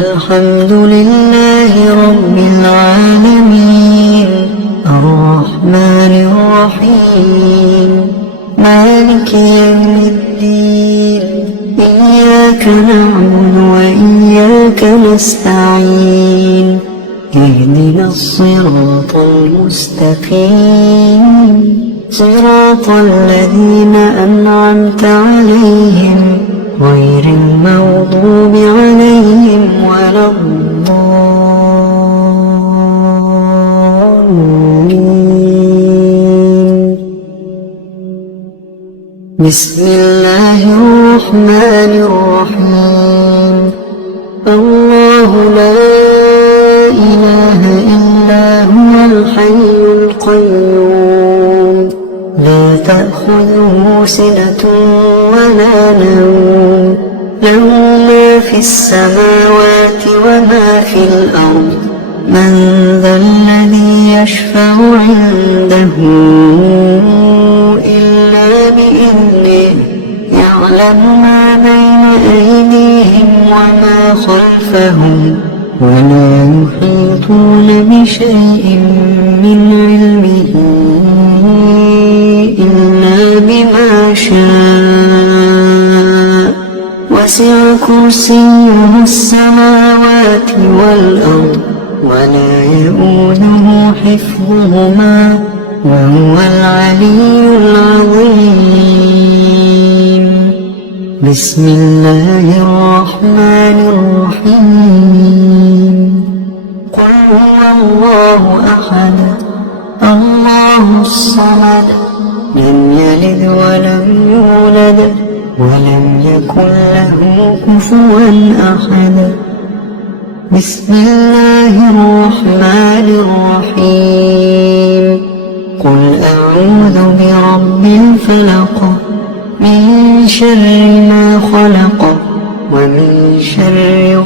الحمد لله رب العالمين الرحمن الرحيم مالك يوم الدين إياك نعبد وإياك نستعين اهدنا الصراط المستقيم صراط الذين أنعمت عليهم غير المغضوب عليهم ولا الضالين. بسم الله الرحمن الرحيم. الله لا إله إلا هو الحي القيوم لا تأخذه سنة ولا نوم له ما في السماوات وما في الأرض من ذا الذي يشفع عنده إلا بإذنه يعلم ما بين أيديهم وما خلفهم ولا يحيطون بشيء من علمه إلا بما شاء وسع كرسيه السماوات والأرض ولا يؤوده حفظهما وهو العلي العظيم. بسم الله الرحمن الرحيم. قل هو الله أحد الله الصمد لم يلد ولم يولد ولم يكن له كفوا أحد. بسم الله الرحمن الرحيم. قل أعوذ برب الفلق من شر ما خلق ومن شر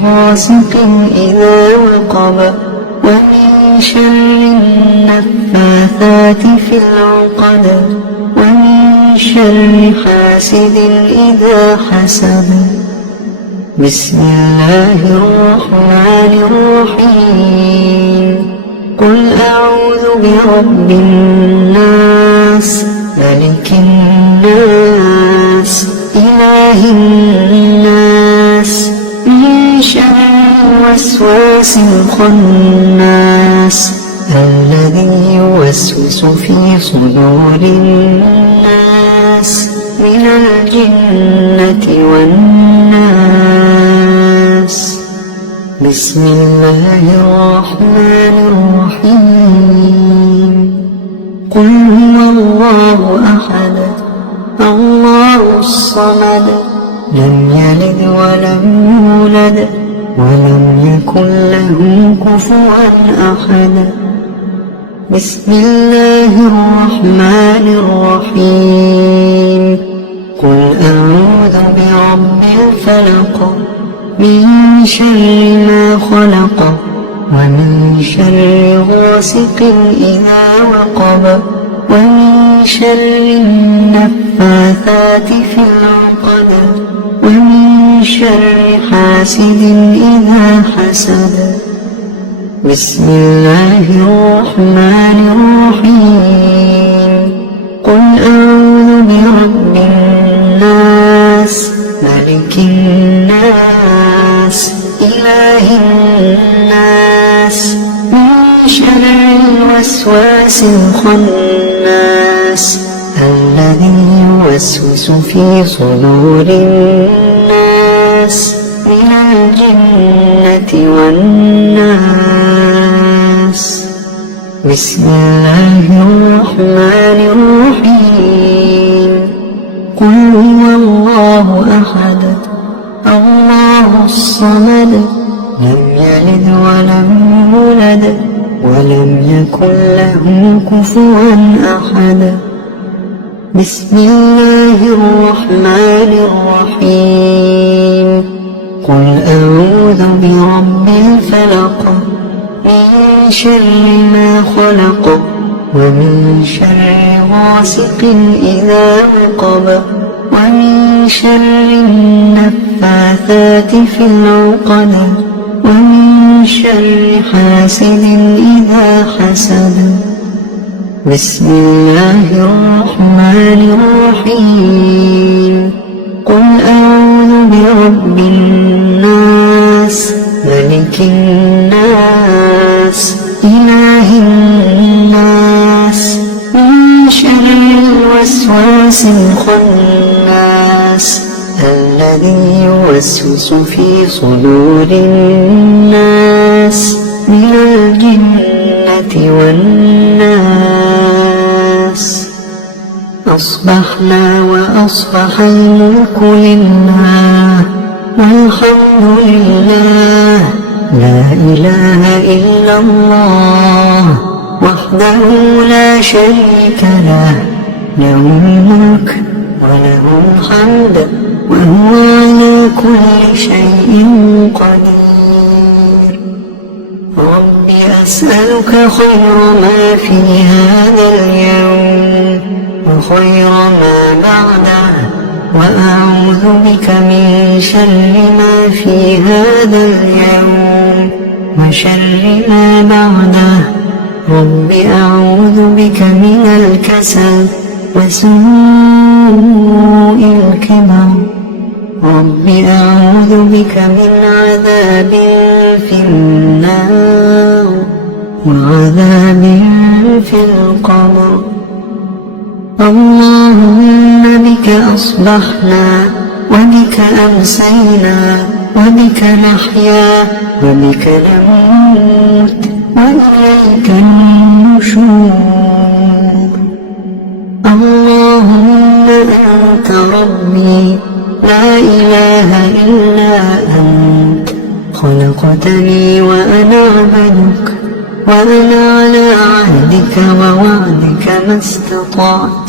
غاسق إذا وقب ومن شر النفاثات في العقد ومن شر حاسد إذا حسد. بسم الله الرحمن الرحيم. قل أعوذ برب الناس ملك الناس إله الناس من شر الوسواس الخناس الذي يوسوس في صدور الناس من الجنة والناس. بسم الله الرحمن الرحيم. قل هو الله أحد الله الصمد لم يلد ولم يولد ولم يكن له كفوا أحد. بسم الله الرحمن الرحيم. قل أعوذ برب الفلق من شر ما خلق ومن شر غاسق إذا وقب ومن شر النفاثات في العقد ومن شر حاسد إذا حسد. بسم الله الرحمن الرحيم. قل أعوذ برب الناس ملك الناس إله الناس من شر الوسواس الخناس الذي يوسوس في صدور الناس من الجنة والناس. بسم الله الرحمن الرحيم. قل هو الله أحد الله الصمد لم يلد ولم يولد ولم يكن له كفوا أحد. بسم الله الرحمن الرحيم. قل أعوذ برب الفلق من شر ما خلق ومن شر غاسق إذا وقب ومن شر النفاثات في العقد ومن شر حاسد إذا حسد. بسم الله الرحمن الرحيم. قل أعوذ برب الناس ملك الناس إله الناس من شر الوسواس الخناس الذي يوسوس في صدور الناس من الجنة والناس. أصبحنا وأصبح الملك لله والحمد لله لا إله إلا الله وحده لا شريك له له الملك وله الحمد وهو على كل شيء قدير. رب أسألك خير ما في هذا اليوم وخير ما بعده وأعوذ بك من شر ما في هذا اليوم وشر ما بعده. رب أعوذ بك من الكسل وسوء الكبر. رب أعوذ بك من عذاب في النار وعذاب في القبر. اللهم بك أصبحنا وبك أمسينا وبك نحيا وبك نموت وإليك النشور. اللهم أنت ربي لا إله إلا أنت خلقتني وأنا عبدك وأنا على عهدك ووعدك ما استطعت.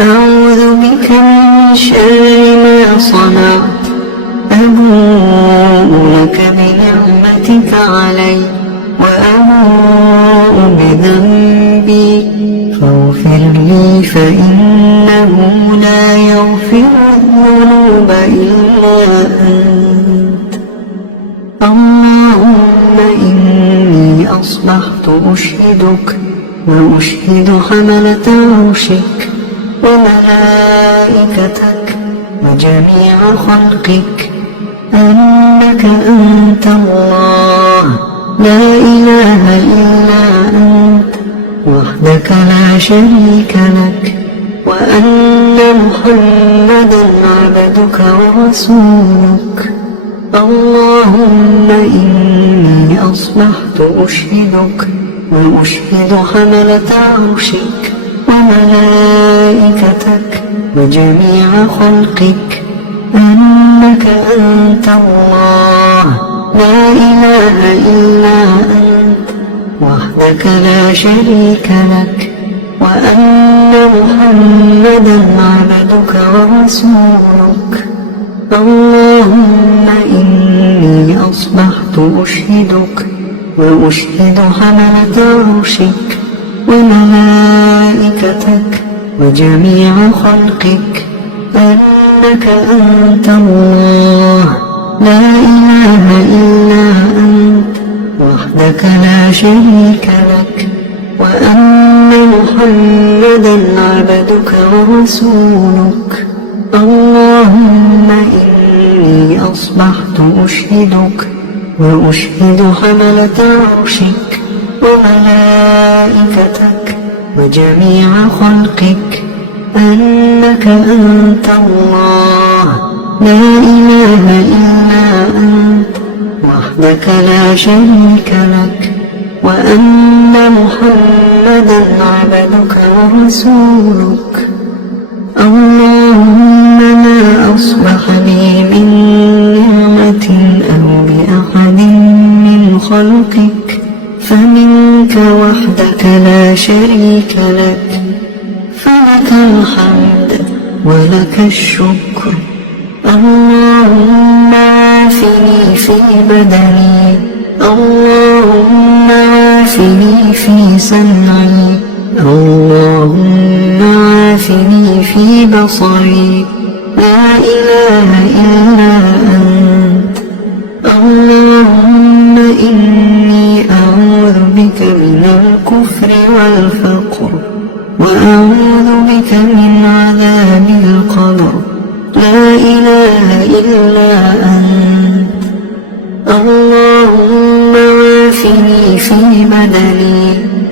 أعوذ بك من شر ما صنعت. أبوء لك بنعمتك علي وأبوء بذنبي فاغفر لي فإنه لا يغفر الذنوب إلا أنت. اللهم إني أصبحت أشهدك وأشهد حملة عرشك وملائكتك وجميع خلقك أنك أنت الله لا إله إلا أنت وحدك لا شريك لك وأن محمدا عبدك ورسولك. اللهم إني أصبحت أشهدك وأشهد حملة عرشك وملائكتك وجميع خلقك أنك أنت الله لا إله إلا أنت وحدك لا شريك لك وأن محمدا عبدك ورسولك. اللهم إني أصبحت أشهدك وأشهد حملة عرشك وملائكتك وجميع خلقك أنك أنت الله لا إله إلا أنت وحدك لا شريك لك وأن محمدا عبدك ورسولك. اللهم إني أصبحت أشهدك وأشهد حملة عرشك وملائكتك وجميع خلقك أنك أنت الله لا إله إلا أنت وحدك لا شريك لك وأن محمدا عبدك ورسولك. اللهم ما أصبح لي من نعمة أو بأحد من خلقك فمنك وحدك لا شريك لك فلك الحمد ولك الشكر. اللهم عافني في بدني اللهم عافني في سمعي اللهم عافني في بصري لا إله إلا أنت. اللهم بك من الكفر والفقر وأعوذ بك من عذاب القبر. لا إله إلا أنت. اللهم عافني في بدني،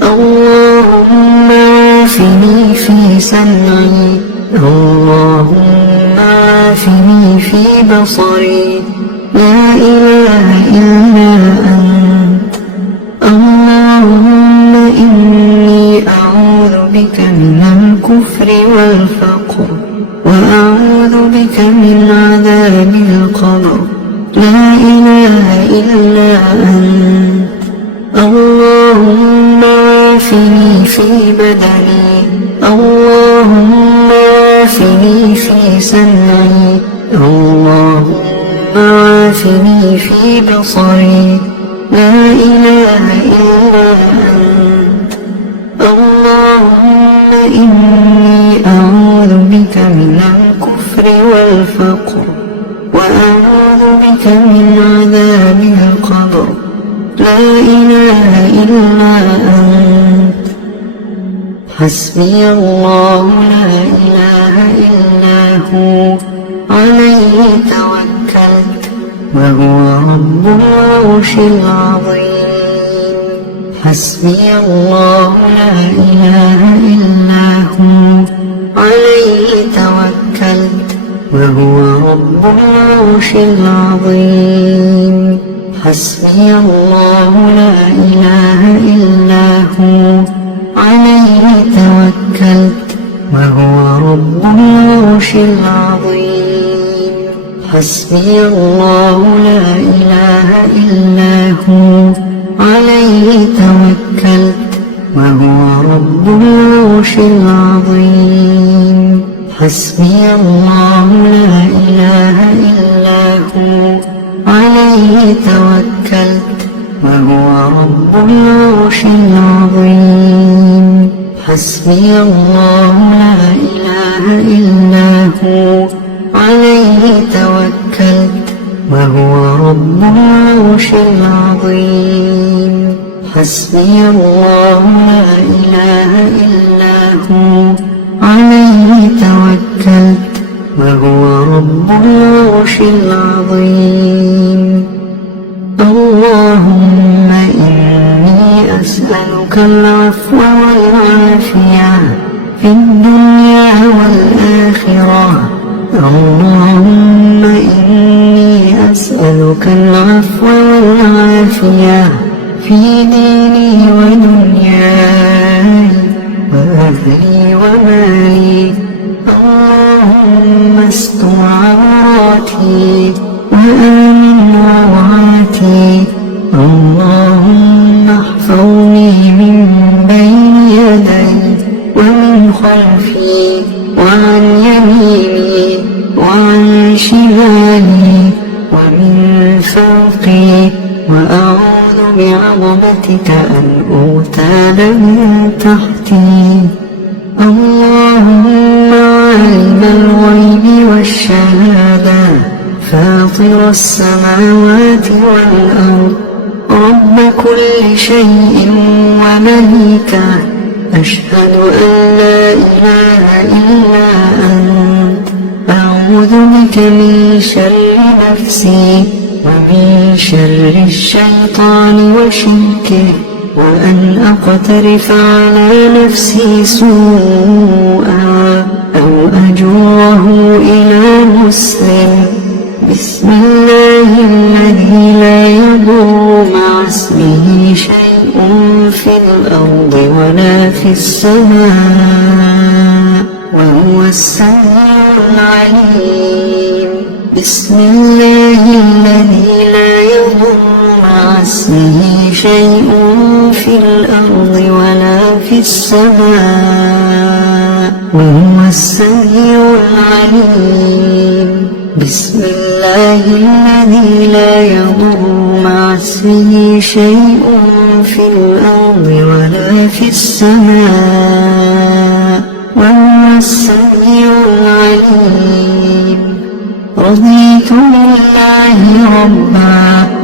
اللهم عافني في سمعي، اللهم عافني في بصري. لا إله إلا أنت. اللهم إني أعوذ بك من الكفر والفقر وأعوذ بك من عذاب القبر. لا إله إلا أنت. اللهم عافني في بدني، اللهم عافني في سمعي، اللهم عافني في بصري. لا إله إلا أنت. اللهم إني أعوذ بك من الكفر والفقر وأعوذ بك من عذاب القبر. لا إله إلا أنت. حسبي الله لا إله إلا هو، عليه توكلت وهو رب العرش العظيم. حسبي الله لا إله إلا هو، عليه توكلت وهو رب العرش العظيم. حسبي الله لا إله إلا هو، عليه توكلت وهو رب العرش العظيم. حسبي الله لا إله إلا هو، عليه توكلت وهو رب العرش العظيم. حسبي الله لا إله إلا هو، عليه توكلت وهو رب العرش العظيم. حسبي الله لا إله إلا هو، عليه توكلت وهو رب العرش العظيم. حسبي الله لا إله إلا هو، عليه توكلت وهو رب العرش العظيم. اللهم إني أسألك العفو والعافية في الدنيا والآخرة. اللهم إني أسألك العفو والعافية في ديني ودنياي وأهلي ومالي. اللهم استر عوراتي وآمن روعاتي. اللهم احفظني من بين يدي ومن خلفي وعن يميني وعن شمالي ومن فوقي، وأعوذ بعظمتك أن أغتال من تحتي. اللهم عالم الغيب والشهادة، فاطر السماوات والأرض، رب كل شيء ومليكه، أشهد أن لا إله إلا أنت. أعوذ بك من شر نفسي ومن شر الشيطان وشركه، وأن أقترف على نفسي سوءا أو أجره إلى مسلم. بسم الله الذي لا يضر مع اسمه شيء في الأرض ولا في السماء، وهو السميع العليم. بسم الله الذي لا يضر مع اسمه شيء في الأرض ولا في السماء، وهو السميع العليم. بسم الله الذي لا يضر مع اسمه شيء في الأرض ولا في السماء، وهو السميع العليم. رضيت بالله ربا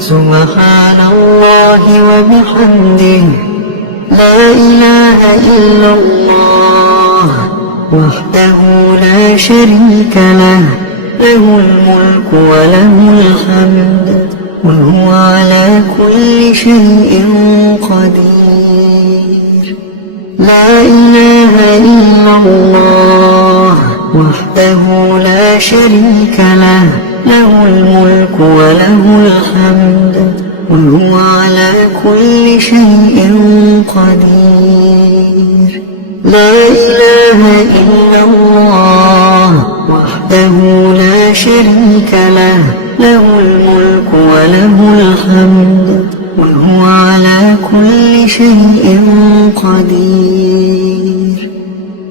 سبحان الله وبحمده لا إله إلا الله وحده لا شريك له له الملك وله الحمد وهو على كل شيء قدير لا إله إلا الله وحده لا شريك له له الملك وله الحمد وهو على كل شيء قدير لا إله إلا الله وحده لا شريك له له الملك وله الحمد وهو على كل شيء قدير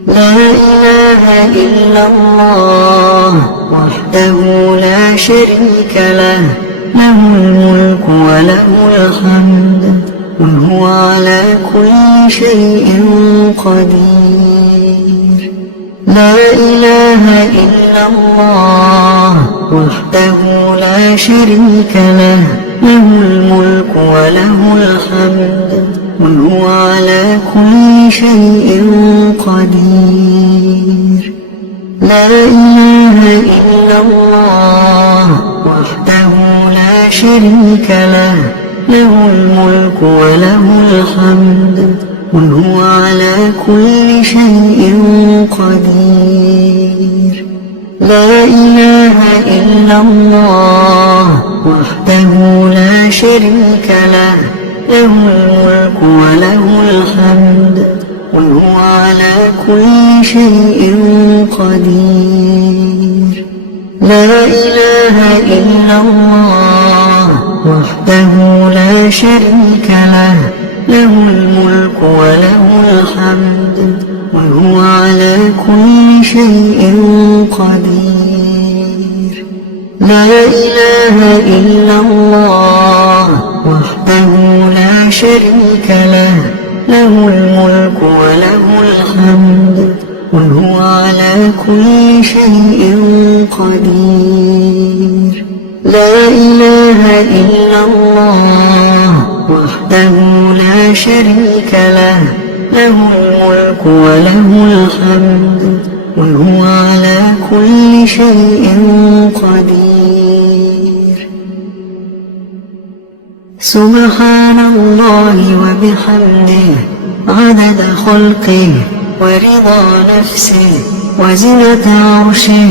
لا إله إلا الله وحده لا شريك له له الملك وله الحمد وهو على كل شيء قدير لا إله إلا الله وحده لا شريك له له الملك وله الحمد وهو على كل شيء قدير لا إله إلا الله وحده لا شريك له له الملك وله الحمد وهو على كل شيء قدير لا إله إلا الله وحده لا شريك له له الملك وله الحمد وهو على كل شيء قدير لا إله إلا الله وحده لا شريك له له الملك وله الحمد وهو على كل شيء قدير لا إله إلا الله وحده لا شريك له له الملك وله الحمد وهو على كل شيء قدير لا إله إلا الله وحده لا شريك له له الملك وله الحمد وهو على كل شيء قدير سبحان الله وبحمده عدد خلقه ورضا نفسه وزنة عرشه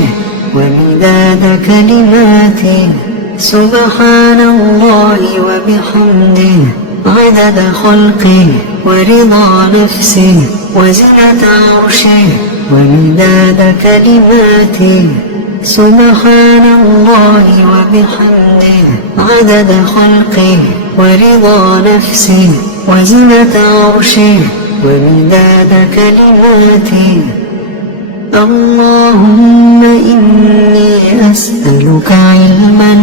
ومداد كلماته سبحان الله وبحمده عدد خلقه ورضا نفسه وزنة عرشه ومداد كلماته سبحان الله وبحمده عدد خلقه ورضا نفسه وزنة عرشه ومداد كلماته اللهم إني أسألك علما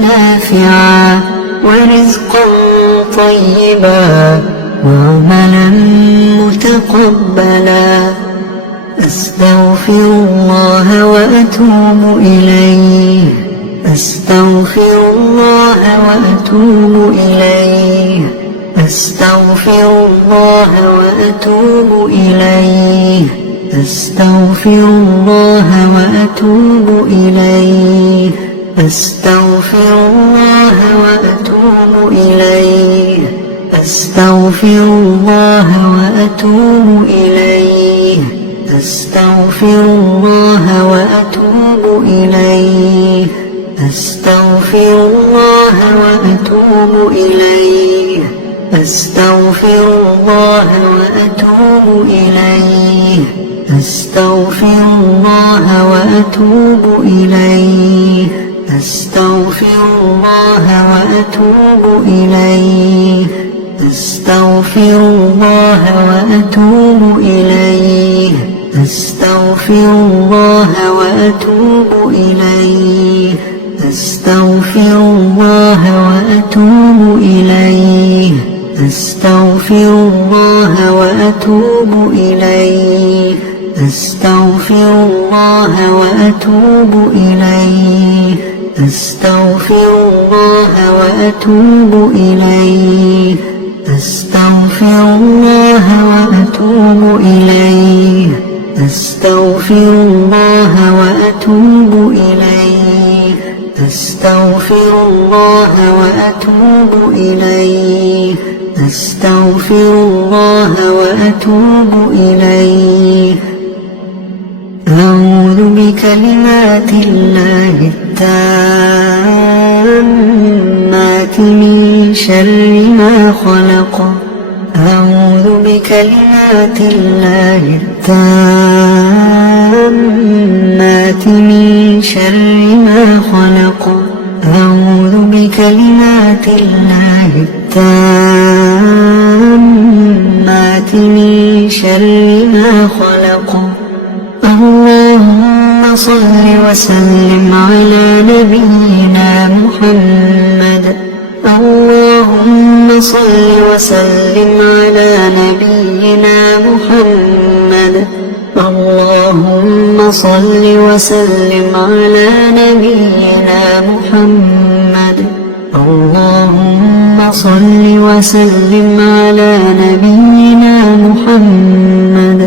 نافعا ورزقا طيبا وعملا متقبلا أستغفر الله وأتوب إليه أستغفر الله وأتوب إليه أستغفر الله وأتوب إليه أستغفر الله وأتوب إليه أستغفر الله وأتوب إليه أستغفر الله وأتوب إليه أستغفر الله وأتوب إليه أستغفر الله وأتوب إليه أستغفر الله وأتوب إليه أستغفر الله وأتوب إليه أستغفر الله وأتوب إليه أستغفر الله وأتوب إليه أستغفر الله وأتوب إليه أستغفر الله وأتوب إليه أستغفر الله وأتوب إليه أستغفر الله وأتوب إليه أستغفر الله وأتوب إليه أستغفر الله وأتوب إليه أستغفر الله وأتوب إليه أستغفر الله وأتوب إليه أستغفر الله وأتوب إليه أعوذ بكلمات الله التامات من شر ما خلق أعوذ بكلمات الله التامات من شر ما خلق أعوذ بكلمات الله التامات من شر ما خلق اللهم صل وسلم على نبينا محمد اللهم صل وسلم على نبينا محمد اللهم صل وسلم على نبينا محمد اللهم صل وسلم على نبينا محمد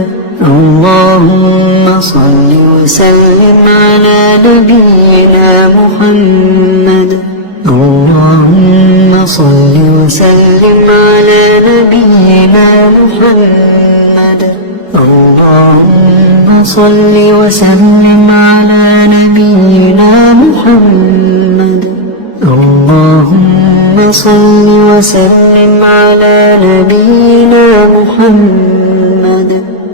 اللهم صل وسلم على نبينا محمد اللهم صل وسلم على نبينا محمد اللهم صل وسلم على نبينا محمد اللهم صل وسلم على نبينا محمد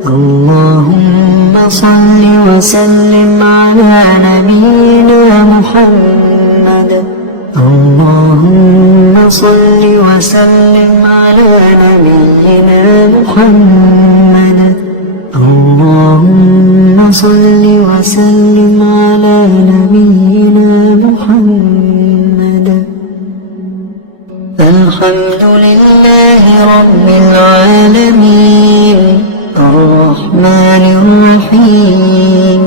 اللهم صل وسلم على نبينا محمد اللهم صل وسلم على نبينا محمد اللهم صل وسلم على نبينا محمد الحمد لله رب العالمين الرحمن الرحيم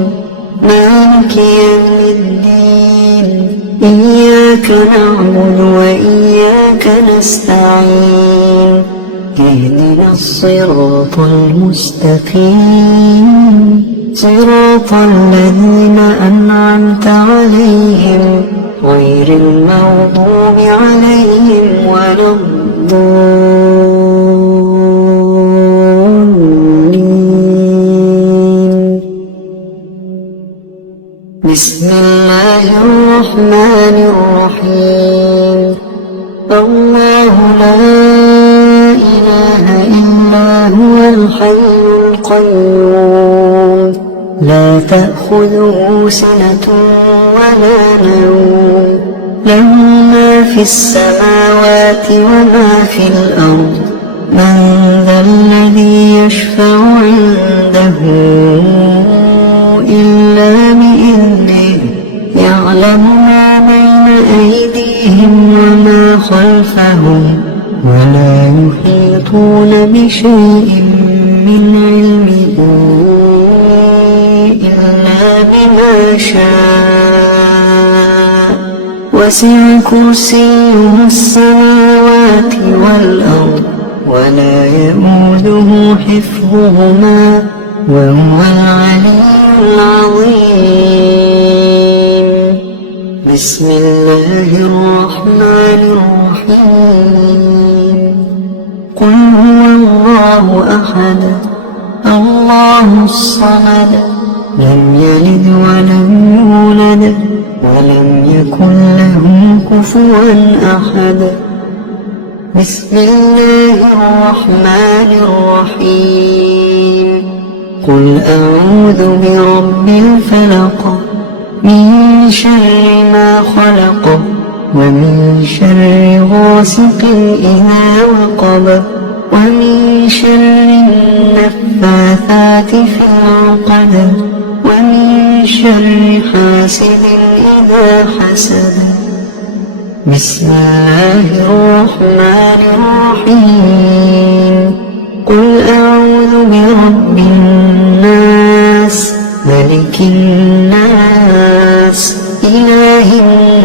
مالك يوم الدين إياك نعبد وإياك نستعين اهدنا الصراط المستقيم صراط الذين أنعمت عليهم غير المغضوب عليهم ولا الضالين بسم الله الرحمن الرحيم الله لا إله إلا هو الحي القيوم لا تأخذه سنة ولا نوم له ما في السماوات وما في الأرض من ذا الذي يشفع عنده إلا بإذنه يعلم ما بين أيديهم وما خلفهم ولا يحيطون بشيء من علمه إلا بما شاء وسع كرسيه السماوات والأرض ولا يئوده حفظهما وهو العلي العظيم بسم الله الرحمن الرحيم قل هو الله أحد الله الصمد لم يلد ولم يولد ولم يكن له كفوا أحد بسم الله الرحمن الرحيم قل أعوذ برب الفلق من شر ما خلق ومن شر غاسق إذا وقب ومن شر النفاثات في العقد ومن شر حاسد إذا حسد بسم الله الرحمن الرحيم قل أعوذ برب الناس ملك الناس إله الناس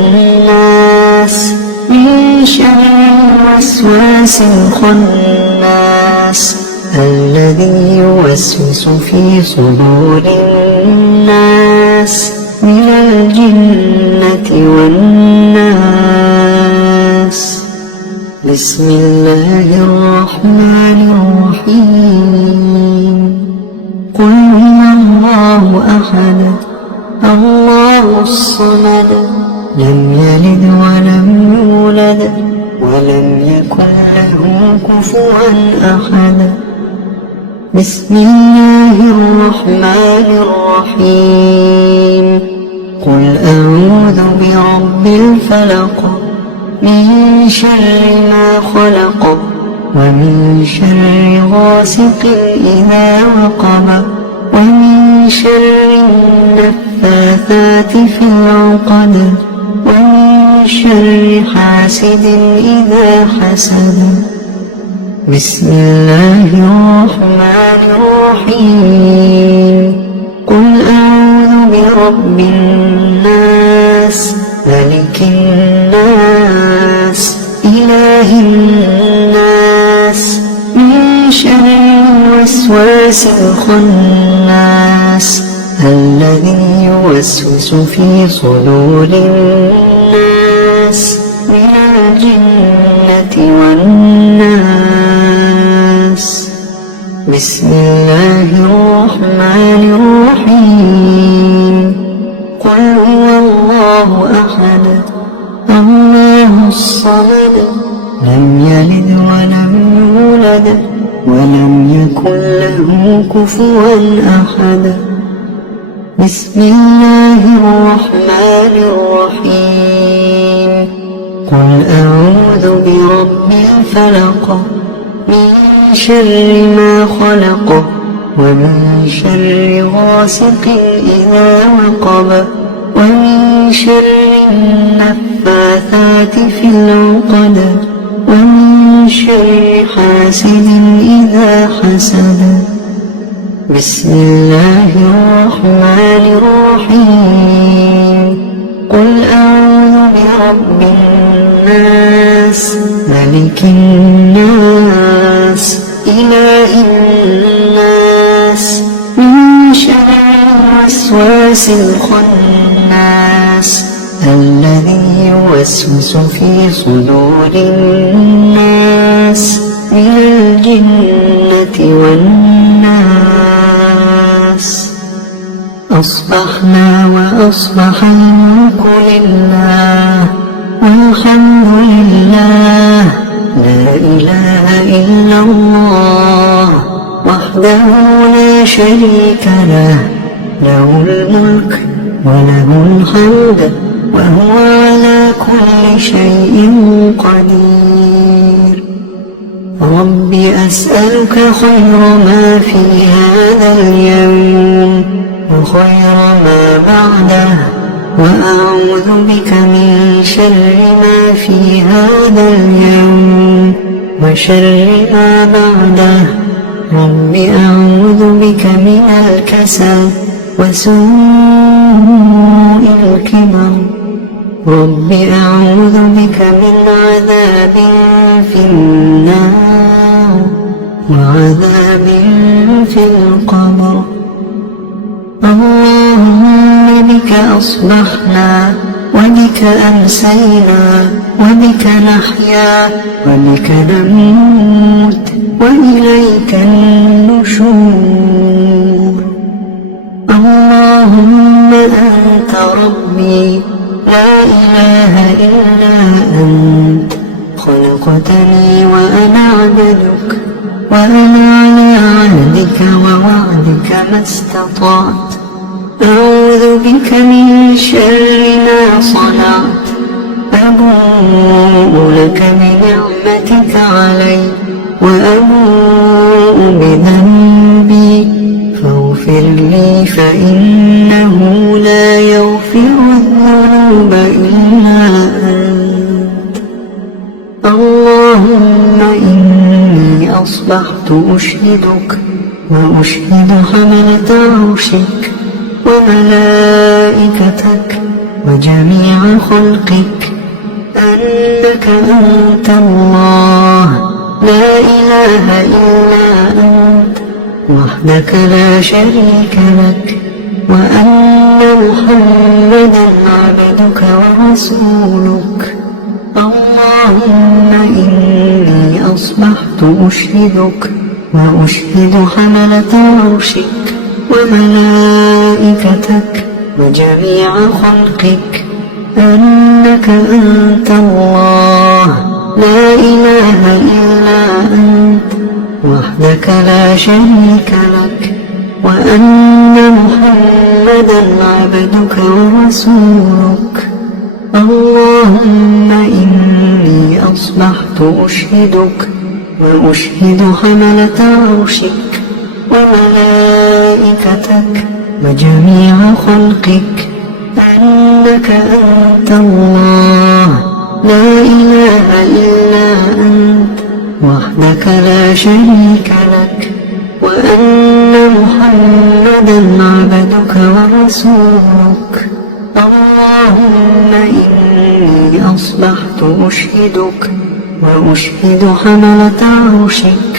الوسواس الخناس الذي يوسوس في صدور الناس من الجنة والناس. بسم الله الرحمن الرحيم. قل هو الله أحد الله الصمد لم يلد ولم يولد ولم يكن له كفوا أحد. بسم الله الرحمن الرحيم. قل أعوذ برب الفلق من شر ما خلق ومن شر غاسق إذا وقب ومن شر النفاثات في العقد ومن شر حاسد إذا حسد. بسم الله الرحمن الرحيم. قل أعوذ برب الناس ملك الناس إله الناس من شر الوسواس الخناس الذي يوسوس في صدور الناس من الجنة والناس. بسم الله الرحمن الرحيم. قل هو الله أحد الله الصمد لم يلد ولم يولد ولم يكن له كفوا أحد. بسم الله الرحمن الرحيم. قل أعوذ برب الفلق من شر ما خلق ومن شر غاسق إذا وقب ومن شر النفاثات في العقد ومن شر حاسد إذا حسد. بسم الله الرحمن الرحيم. قل أعوذ برب الناس ملك الناس إله الناس من شر الوسواس الخناس الذي يوسوس في صدور الناس من الجنة والناس. أصبحنا وأصبح الملك لله والحمد لله لا إله إلا الله وحده لا شريك له له الملك وله الحمد وهو على كل شيء قدير. رب أسألك خير ما في هذا اليوم وخير ما بعده وأعوذ بك من شر ما في هذا اليوم وشر ما بعده. رب أعوذ بك من الكسل وسوء الكبر. رب أعوذ بك من عذاب في النار وعذاب في القبر. اللهم بك أصبحنا وبك أمسينا وبك نحيا وبك نموت وإليك النشور. اللهم أنت ربي لا إله إلا أنت خلقتني وأنا عبدك وأنا على عهدك ووعدك ما استطعت. أعوذ بك من شر ما صنعت. أبوء لك بنعمتك علي وأبوء بذنبي فاغفر لي فإنه لا يغفر الذنوب إلا أنت. اللهم إني أصبحت أشهدك وأشهد حملة عرشك وملائكتك وجميع خلقك أنك أنت الله لا إله إلا أنت وحدك لا شريك لك، وأن محمدا عبدك ورسولك. اللهم إني أصبحت أشهدك وأشهد حملة عرشك وملائكتك وجميع خلقك أنك أنت الله لا إله إلا أنت وحدك لا شريك لك، وأن محمدا عبدك ورسولك. اللهم إني أصبحت أشهدك وأشهد حملة عرشك وملائكتك وجميع خلقك أنك أنت الله لا إله إلا أنت وحدك لا شريك لك، وأن محمدا عبدك ورسولك. اللهم إني أصبحت أشهدك وأشهد حملة عرشك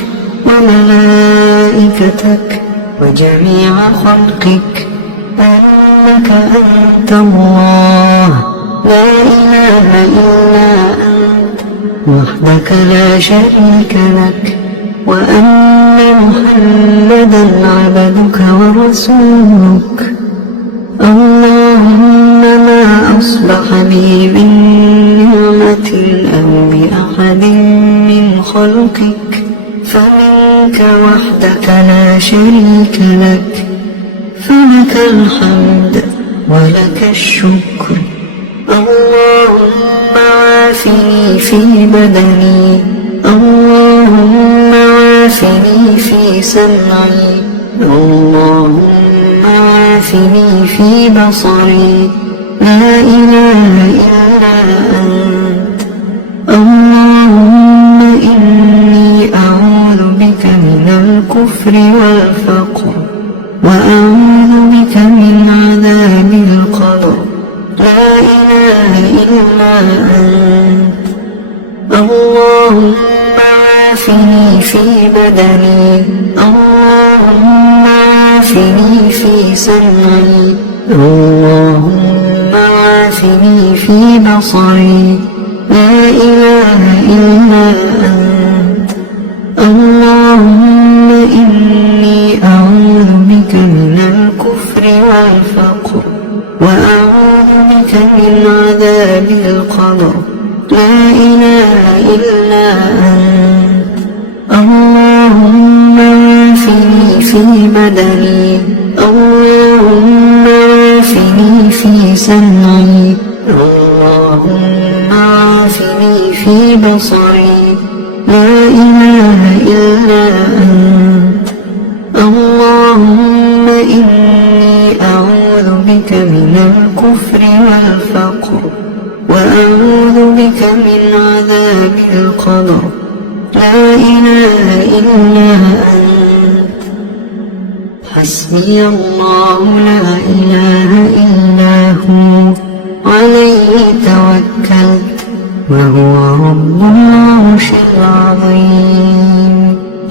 وملائكتك وجميع خلقك أنك أنت الله لا إله إلا أنت وحدك لا شريك لك، وأن محمدا عبدك ورسولك. اللهم ما أصبح بي من نعمة أو بأحد من خلقك فمنك وحدك لا شريك لك، فلك الحمد ولك الشكر. اللهم عافني في بدني، اللهم عافني في سمعي، اللهم عافني في بصري، لا إله إلا أنت. اللهم إني أعوذ بك من الكفر والفقر، وأعوذ بك من عذاب القبر، لا إله إلا أنت. اللهم عافني في بدني، اللهم عافني في سمعي، اللهم عافني في بصري، لا إله إلا أنت. اللهم إني أعوذ بك من الكفر والفقر، وأعوذ بك من عذاب القبر، لا إله إلا أنت. اللهم عافني في بدني، اللهم عافني في سمعي، اللهم عافني في بصري، لا إله إلا أنت. اللهم إني أعوذ بك من الكفر والفقر، وأعوذ بك من عذاب القبر، لا إله إلا أنت. حسبي الله لا إله إلا هو عليه توكلت وهو رب العرش العظيم.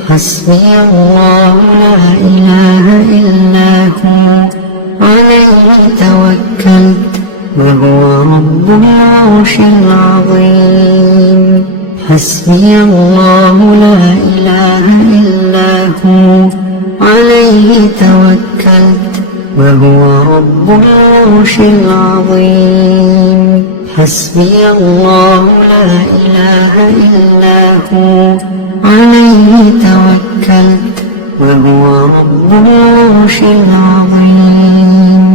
حسبي الله لا إله إلا هو عليه توكلت وهو رب العرش العظيم. حسبي الله لا إله إلا هو عليه توكلت وهو رب العرش العظيم. حسبي الله لا إله إلا هو عليه توكلت وهو رب العرش العظيم.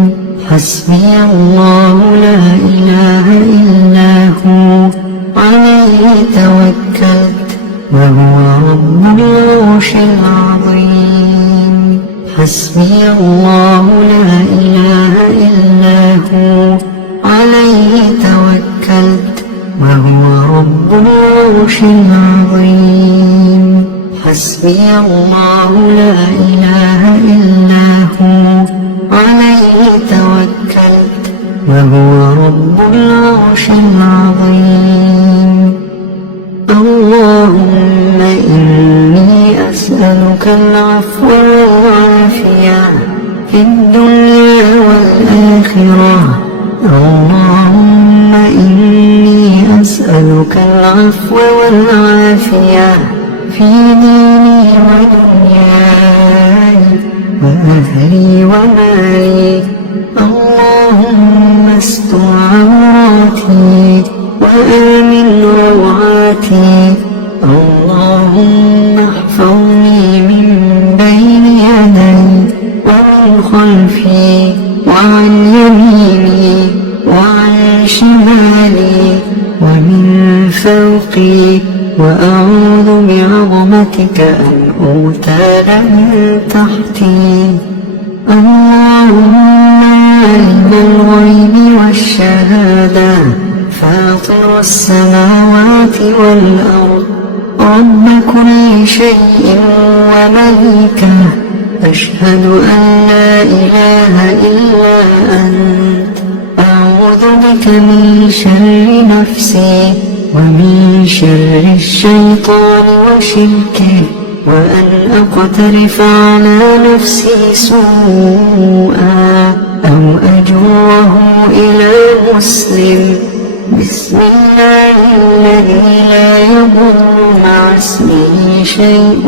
حسبي الله لا إله إلا هو عليه توكلت وهو رب العرش العظيم. حسبي الله لا إله إلا هو عليه توكلت وهو رب العرش العظيم. حسبي الله لا إله إلا هو عليه توكلت وهو رب العرش العظيم. اللهم أسألك العفو والعافية في الدنيا والآخرة. اللهم إني أسألك العفو والعافية في ديني ودنياي وأهلي ومالي. اللهم استر عوراتي وآمن روعاتي. اللهم احفظني من بين يدي ومن خلفي وعن يميني وعن شمالي ومن فوقي، وأعوذ بعظمتك أن أغتال من تحتي. اللهم عالم الغيب والشهادة فاطر السماوات والأرض رب كل شيء ومليكه، أشهد أن لا إله إلا أنت. أعوذ بك من شر نفسي ومن شر الشيطان وشركه، وأن أقترف على نفسي سوءا أو أجره إلى مسلم. بسم الله الذي لا يضر مع اسمه شيء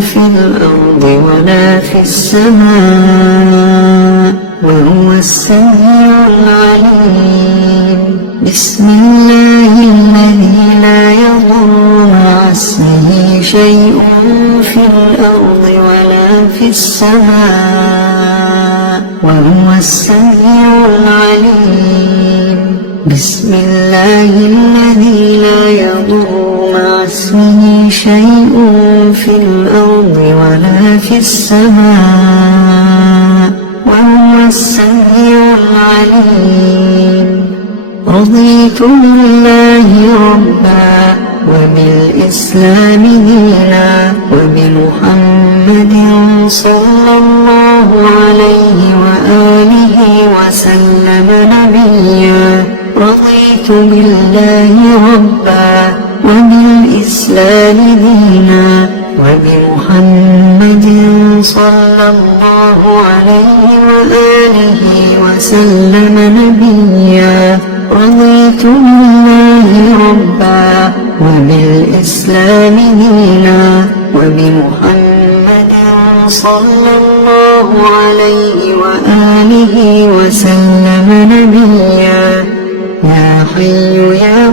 في الأرض ولا في السماء وهو السميع العليم. بسم الله الذي لا يضر مع اسمه شيء في الأرض ولا في السماء وهو السميع العليم. بسم الله الذي لا يضر مع اسمه شيء في الأرض ولا في السماء وهو السميع العليم. رضيت بالله ربا وبالإسلام دينا وبمحمد صلى الله عليه وآله وسلم نبيا. رضيت بالله ربا وبالإسلام دينا وبمحمد صلى الله عليه وآله وسلم نبيا. رضيت بالله ربا وبالإسلام دينا وبمحمد صلى الله عليه وآله وسلم نبيا. يا حي يا